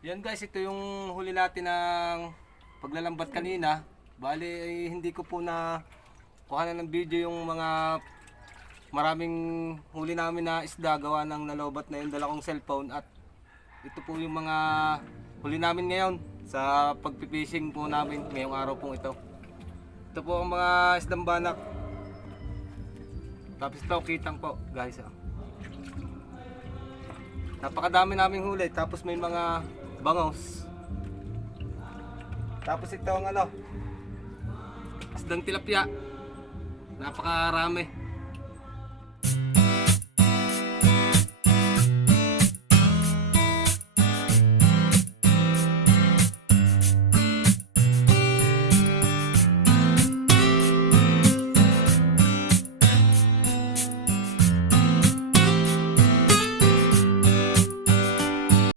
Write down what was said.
Yan guys, ito yung huli natin ng paglalambat kanina. Bali, hindi ko po na kuhanan ng video yung mga maraming huli namin na isda gawa ng nalobat na yung dala kong cellphone. At ito po yung mga huli namin ngayon sa pagpipishing po namin ngayong araw pong ito. Ito po ang mga isdang banak. Tapos ito, kitang po guys. Napakadami naming huli, tapos may mga bangos. Tapos ito ang isdang tilapia. Napakarami.